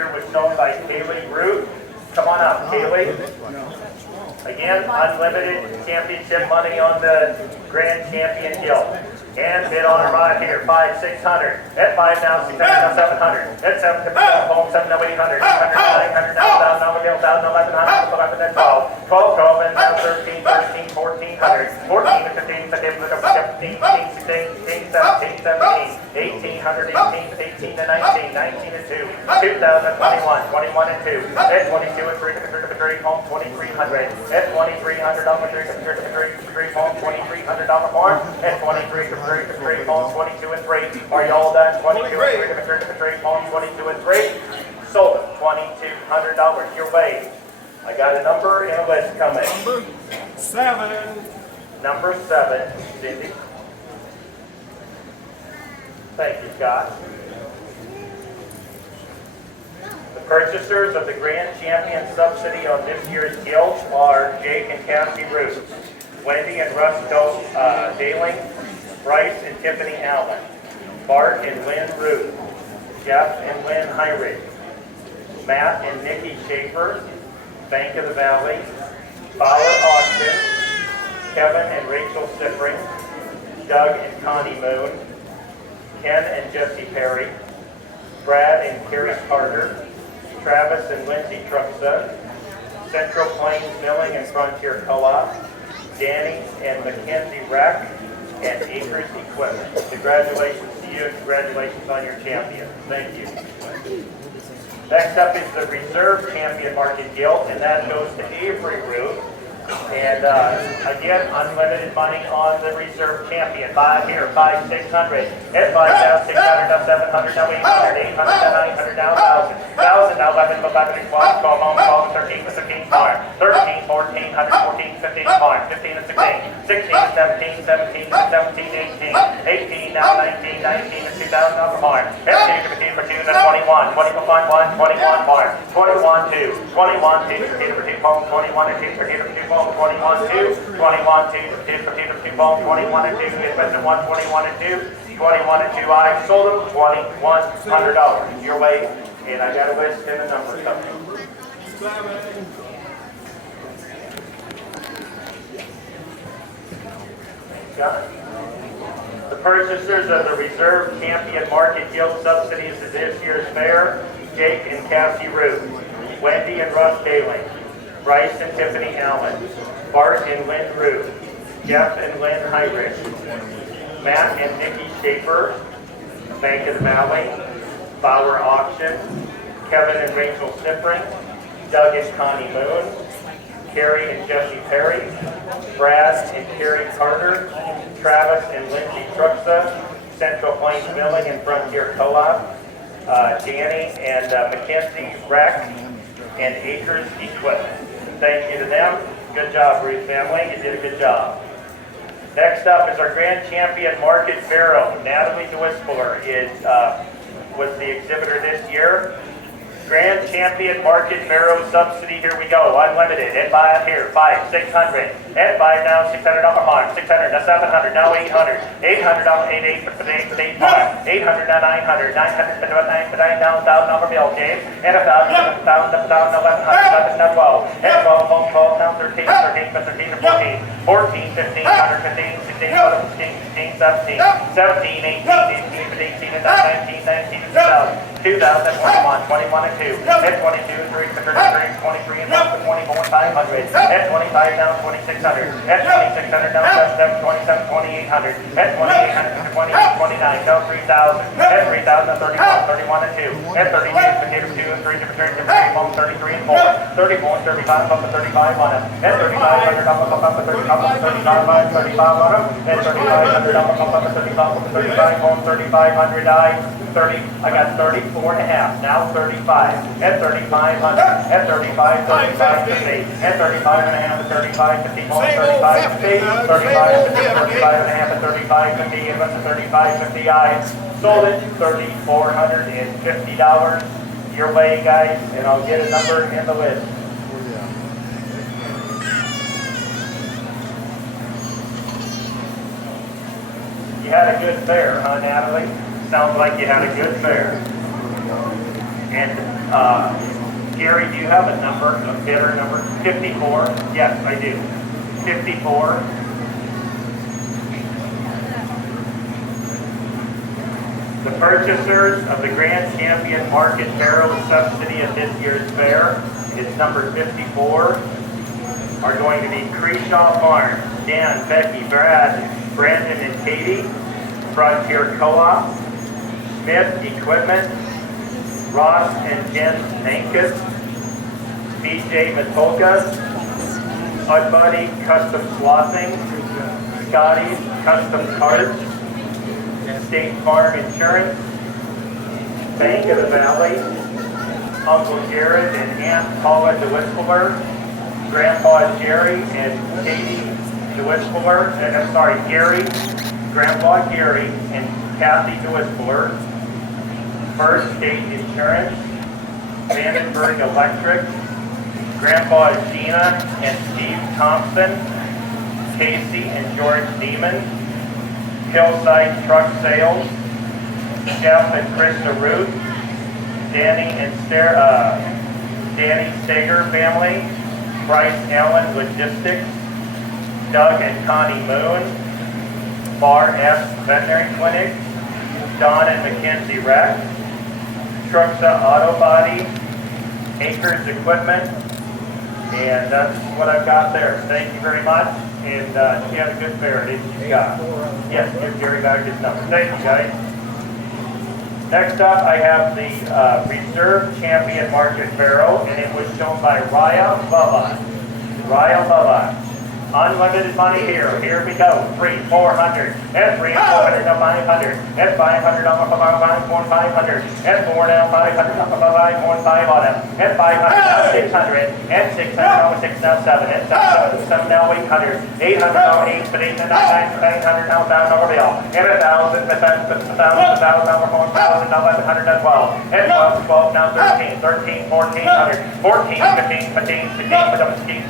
here was sold by Kaylee Root. Come on up, Kaylee. Again, unlimited championship money on the Grand Champion Guild. And bid on her right here, 5, 600. At 5 now, 600, now 700. At 7, home, 7, now 800. 800, 900, now 1,000, now 1,000, 1,100, 11, and 12. 12, 12, and now 13, 13, 1,400. 14, 15, 15, 16, 17, 1,800, 18 to 19, 19 and 2. 2021, 21 and 2. At 22 and 3, home, 2,300. At 2,300, home, $2,300 more. At 23, home, 22 and 3. Are you all done? 22 and 3, home, 22 and 3. Sold it, $2,200 your way. I got a number and a list coming. Number 7. Number 7, Cindy. Thank you, Scott. The purchasers of the Grand Champion Subsidy on this year's guild are Jake and Cassie Root, Wendy and Russ Daling, Bryce and Tiffany Allen, Bart and Lynn Root, Jeff and Lynn Heinrich, Matt and Nikki Schaefer, Bank of the Valley, Fowler Austin, Kevin and Rachel Siffring, Doug and Connie Moon, Ken and Jesse Perry, Brad and Carrie Carter, Travis and Lindsay Truxa, Central Plains Milling and Frontier Co-op, Danny and Mackenzie Rack, and Acres Equipment. Congratulations to you and congratulations on your champion. Thank you. Next up is the Reserve Champion Market Guild, and that goes to Avery Root. And again, unlimited money on the Reserve Champion. Buy here, 5, 600. At 5 now, 600, now 700, now 800, 800, now 900, now 1,000. 1,000, now 11, 11, 12, 12, home, 12, 13, 15, farm. 13, 14, 114, 15, farm. 15 and 16. 16 and 17, 17 and 17, 18. 18, now 19, 19 and 2,000 on the farm. 15 for 2, then 21. 21, 1, 21, farm. 21, 2. 21, 2, 15 for 2, home. 21 and 2, 13 for 2, home. 21, 2, 21, 2, 2, home, 21 and 2, invested 1, 21 and 2, 21 and 2, I sold them $2,100 your way, and I got a list and a number coming. Got it. The purchasers of the Reserve Champion Market Guild subsidies to this year's fair, Jake and Cassie Root, Wendy and Russ Daling, Bryce and Tiffany Allen, Bart and Lynn Root, Jeff and Lynn Heinrich, Matt and Nikki Schaefer, Bank of the Valley, Fowler Auction, Kevin and Rachel Siffring, Doug and Connie Moon, Carrie and Jesse Perry, Brad and Carrie Carter, Travis and Lindsay Truxa, Central Plains Milling and Frontier Co-op, Danny and Mackenzie Rack, and Acres Equipment. Thank you to them. Good job, Ruth family. You did a good job. Next up is our Grand Champion Market Pharaoh. Natalie Dwispler was the exhibitor this year. Grand Champion Market Pharaoh subsidy, here we go, unlimited. At buy here, 5, 600. At buy now, $600 farm. 600, now 700, now 800. $800, 8 farm. 800, now 900. 900, now $1,000 bill, James. And 1,000, 1,000, 1,100, now 12. At 12, home, 12, now 13, 13, 13 to 14. 14, 15, 115, 16, 16, 17, 17, 18, 18, 18, and 19, 19, 2000. 2021, 21 and 2. At 22, 3, 23 and 1, 24, 500. At 25, now 2,600. At 2,600, now 27, 2,800. At 2,800, 29, now 3,000. At 3,000, 31 and 2. At 32, potato 2 and 3, 33 and 4. 34 and 35, up to 35 on them. At 3,500, up to 35, 35 on them. At 3,500, up to 35, 35 home, 3,500 I got 34 and a half, now 35. At 3,500, at 35, 35, 50. At 35 and a half, at 35, 50, home, 35, 50. 35, 50, 35 and a half, at 35, 50, and what's the 35, 50 I sold it, $3,450 your way, guys, and I'll get a number in the list. You had a good fair, huh, Natalie? Sounds like you had a good fair. And Gary, do you have a number, a bidder number? 54? Yes, I do. 54. The purchasers of the Grand Champion Market Barrel Subsidy at this year's fair, it's number 54, are going to be Creeshaw Farm, Dan, Becky, Brad, Brandon, and Katie, Frontier Co-op, Smith Equipment, Ross and Jen Nankus, BJ Matolka, Buddy Custom Slothing, Scotty's Custom Cards, State Farm Insurance, Bank of the Valley, Uncle Jared and Aunt Paula DeWispler, Grandpa Jerry and Katie DeWispler, Gary, Grandpa Gary and Kathy DeWispler, First State Insurance, Vandenberg Electric, Grandpa Gina and Steve Thompson, Casey and George Neiman, Hillside Truck Sales, Jeff and Krista Root, Danny Steger family, Bryce Allen Logistics, Doug and Connie Moon, Bar S Veterinary Clinic, Don and Mackenzie Rec, Truxa Auto Body, Acres Equipment, and that's what I've got there. Thank you very much, and she had a good fair, didn't she, Scott? Yes, give Jerry back his number. Thank you, guys. Next up, I have the Reserve Champion Market Barrel, and it was shown by Raya Bubba. Raya Bubba. Unlimited money here. Here we go. 3, 400. At 3, 400 to 500. At 500 on the 500. At 4 now 500 on the 5 more 5 on it. At 500 now 600. At 600 now 6 now 7. At 7 now 800. 800 now 8. But 8 now 900 now 1,000 over bill. At 1,000 now 4,000 now 1,100 now 12. At 12 now 13. 13 1400. 14 15 15 17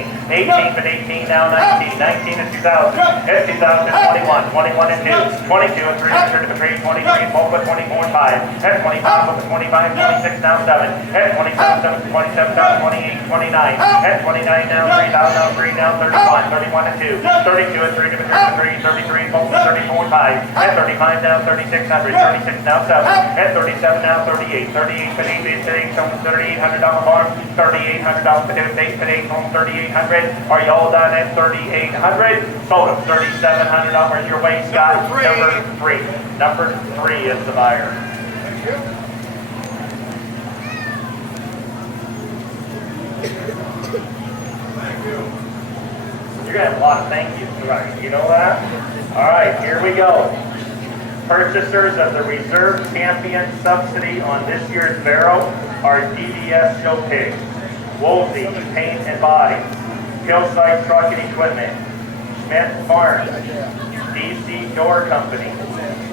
18 but 18 now 19, 19 and 2000, at 2000 21, 21 and 2, 22 and 3, 23, 23 and 4, but 24 and 5, at 25 but 25, 26 now 7, at 27, 27 now 28, 29, at 29 now 3, now 3, now 31, 31 and 2, 32 and 3, 33, 33 and 4, 34 and 5, at 35 now 3600, 36 now 7, at 37 now 38, 38 but 8, 38 $3,800 farm, $3,800 but 8 but 8 home, 3800. Are you all done at 3,800? Total $3,700 your way, Scott. Number 3. Number 3 is the buyer. Thank you. Thank you. You're gonna have a lot of thank yous, right? You know that? All right, here we go. Purchasers of the Reserve Champion Subsidy on this year's barrel are DBS Show Pigs, Woolsey Paint and Body, Hillside Truck and Equipment, Schmidt Farm, DC Door Company,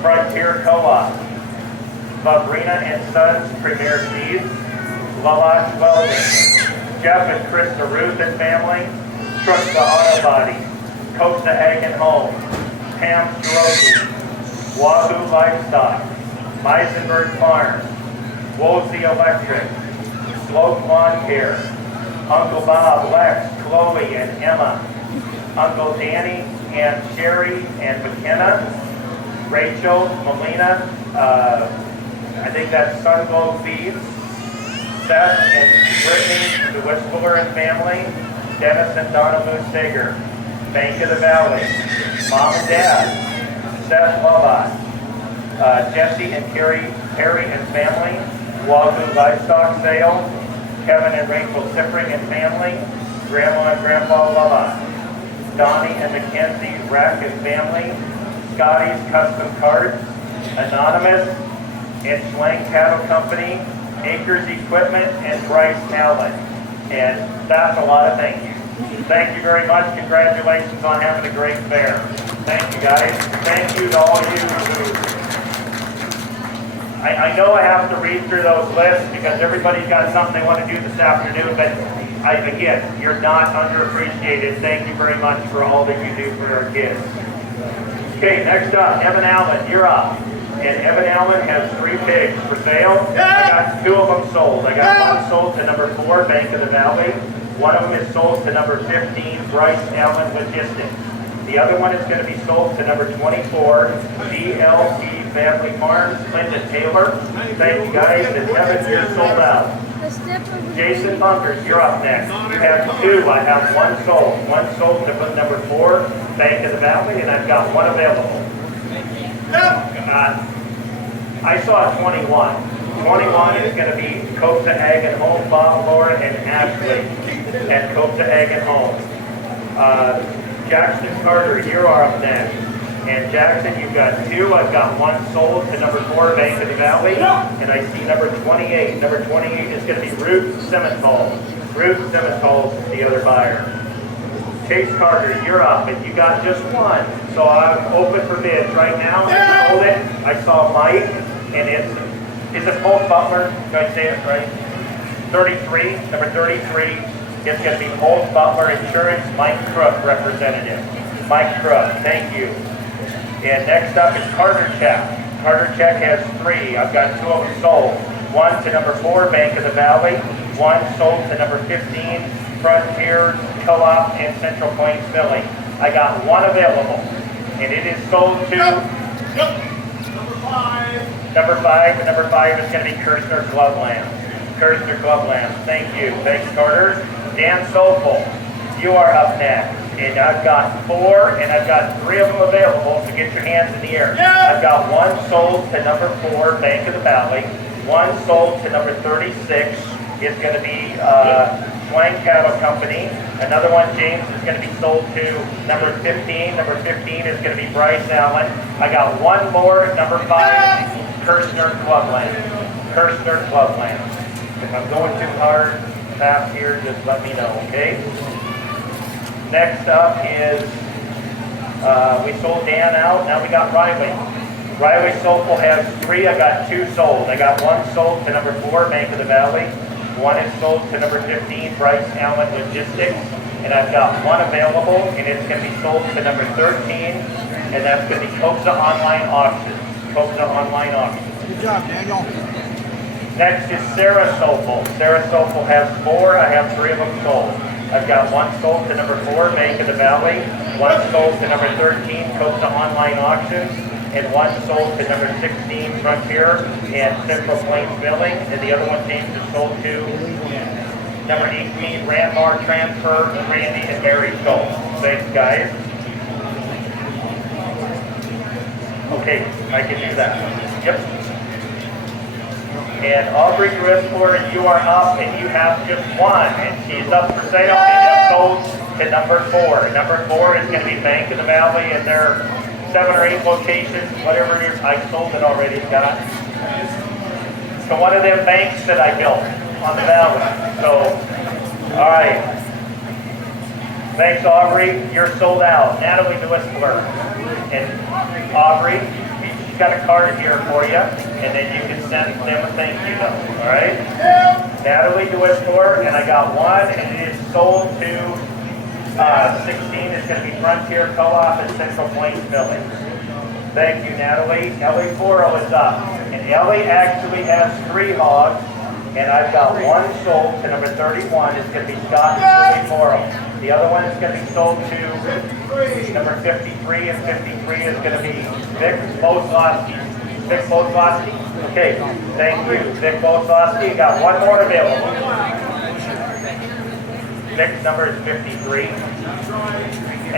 Frontier Co-op, Fabrina and Sons Premier Seeds, Lalash Welding, Jeff and Krista Ruth and family, Truxa Auto Body, Costa Egg and Home, Pam Soroki, Wahoo Livestock, Meisenberg Farm, Woolsey Electric, Slope Lawn Care, Uncle Bob, Lex, Chloe, and Emma, Uncle Danny, and Sherry, and McKenna, Rachel, Melina, I think that's Sunglow Feeds, Seth and Brittany, the Whistler and family, Dennis and Donna Moose Sager, Bank of the Valley, Mom and Dad, Seth Lovott, Jesse and Perry and family, Wahoo Livestock Sale, Kevin and Rachel Sippering and family, Grandma and Grandpa Lovott, Donnie and Mackenzie Rack and family, Scotty's Custom Cards, Anonymous, and Schlang Cattle Company, Acres Equipment, and Bryce Allen. And that's a lot of thank yous. Thank you very much. Congratulations on having a great fair. Thank you, guys. Thank you to all you who... I know I have to read through those lists because everybody's got something they want to do this afternoon, but again, you're not underappreciated. Thank you very much for all that you do for our kids. Okay, next up, Evan Allen, you're up. And Evan Allen has 3 pigs for sale. I got 2 of them sold. I got one sold to number 4, Bank of the Valley. One of them is sold to number 15, Bryce Allen Logistics. The other one is going to be sold to number 24, DLT Family Farms, Linda Taylor. Thank you guys, and Evan, you're sold out. Jason Bunkers, you're up next. You have 2. I have 1 sold. 1 sold to number 4, Bank of the Valley, and I've got 1 available. I saw 21. 21 is going to be Coxa Ag and Home, Bob, Laura, and Ashley at Coxa Ag and Home. Jackson Carter, you are up next. And Jackson, you've got 2. I've got 1 sold to number 4, Bank of the Valley. And I see number 28. Number 28 is going to be Ruth Simmenthal. Ruth Simmenthal is the other buyer. Chase Carter, you're up, and you got just 1. So I'm open for bids right now. I sold it. I saw Mike, and is it Paul Butler? Do I say it right? 33, number 33 is going to be Paul Butler Insurance, Mike Crook representative. Mike Crook, thank you. And next up is Carter Check. Carter Check has 3. I've got 2 of them sold. 1 to number 4, Bank of the Valley. 1 sold to number 15, Frontier Co-op and Central Plains Milling. I got 1 available, and it is sold to number 5. Number 5 is going to be Kirshner Gloveland. Kirshner Gloveland. Thank you. Thanks, Carter. Dan Sofel, you are up next. And I've got 4, and I've got 3 of them available, so get your hands in the air. I've got 1 sold to number 4, Bank of the Valley. 1 sold to number 36. It's going to be Swine Cattle Company. Another one, James, is going to be sold to number 15. Number 15 is going to be Bryce Allen. I got 1 more, number 5, Kirshner Clubland. Kirshner Clubland. If I'm going too hard, fast here, just let me know, okay? Next up is, we sold Dan out, now we got Riley. Riley Sofel has 3, I got 2 sold. I got 1 sold to number 4, Bank of the Valley. 1 is sold to number 15, Bryce Allen Logistics. And I've got 1 available, and it's going to be sold to number 13, and that's going to be Coxa Online Auctions. Coxa Online Auctions. Good job, Daniel. Next is Sarah Sofel. Sarah Sofel has 4, I have 3 of them sold. I've got 1 sold to number 4, Bank of the Valley. 1 sold to number 13, Coxa Online Auctions. And 1 sold to number 16, Frontier and Central Plains Milling. And the other one James is sold to number 18, Randmar Transfer, Randy and Mary Schultz. Thanks, guys. Okay, I can do that. Yep. And Aubrey Grisford, you are up, and you have just 1, and she's up for sale, and just sold to number 4. Number 4 is going to be Bank of the Valley, and they're 7 or 8 locations, whatever it is. I sold it already, Scott. So one of them banks that I built on the valley. So, all right. Thanks, Aubrey. You're sold out. Natalie Whistler. And Aubrey, she's got a card here for you, and then you can send them a thank you note. All right? Natalie Whistler, and I got 1, and it is sold to 16 is going to be Frontier Co-op and Central Plains Milling. Thank you, Natalie. Ellie Forrell is up. And Ellie actually has 3 hogs, and I've got 1 sold to number 31. It's going to be Scott and Ellie Forrell. The other one is going to be sold to number 53, and 53 is going to be Vic Boslowski. Vic Boslowski? Okay, thank you. Vic Boslowski, got 1 more available. Next number is 53.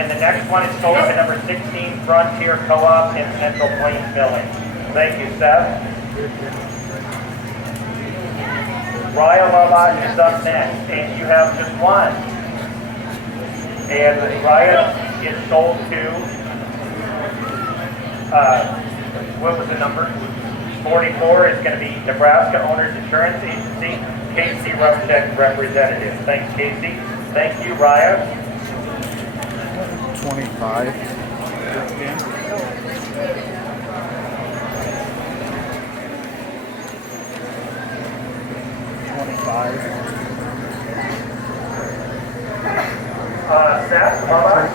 And the next one is sold to number 16, Frontier Co-op and Central Plains Milling. Thank you, Seth. Ryan Lalage is up next, and you have just 1. And Ryan is sold to, what was the number? 44 is going to be Nebraska Owners Insurance Agency, Casey Rumcheck representative. Thanks, Casey. Thank you, Ryan. 25. 25. Seth, Mama,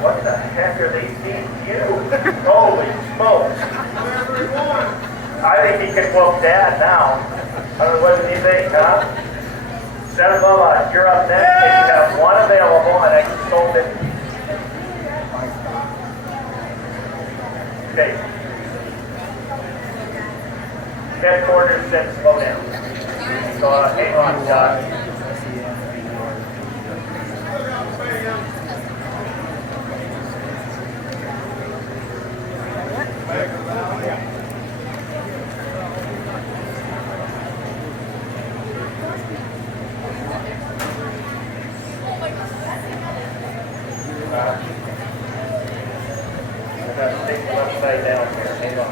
what the heck are they seeing you? Holy smokes. I think he can whoop Dad now. I mean, what do you think, huh? Senator, you're up next. And you have one available, and I sold it. Okay. Headquarters said slow down. So hang on, Josh. I got to take the upside down here. Hang on.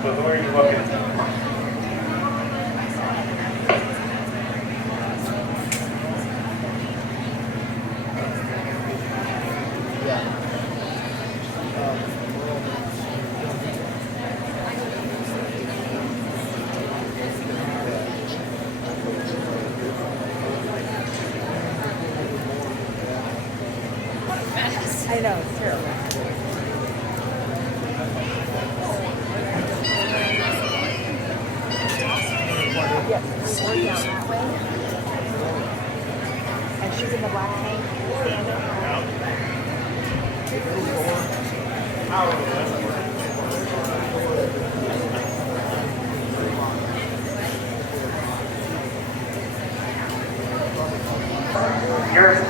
So who are you looking at? I know, it's terrible. Yes, we're down that way. And she's in the black tank.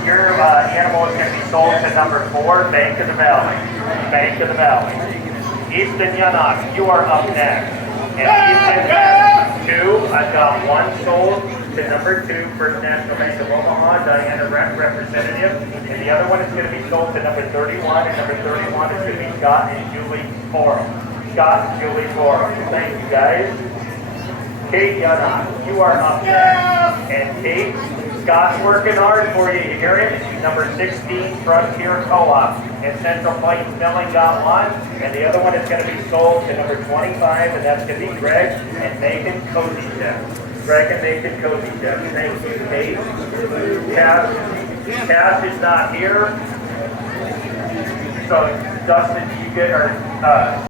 Your animal is going to be sold to number 4, Bank of the Valley. Bank of the Valley. Easton Yannock, you are up next. And Easton has 2. I've got 1 sold to number 2, First National Bank of Omaha, Diana Representative. And the other one is going to be sold to number 31. And number 31 is going to be Scott and Julie Forum. Scott and Julie Forum. Thank you, guys. Kate Yannock, you are up next. And Kate, Scott's working hard for you. You hear him? Number 16, Frontier Co-op. And Central Plains Milling got 1. And the other one is going to be sold to number 25, and that's going to be Greg and Megan Kozichek. Greg and Megan Kozichek. Thank you, Kate. Cass is not here. So, Dustin, you get our...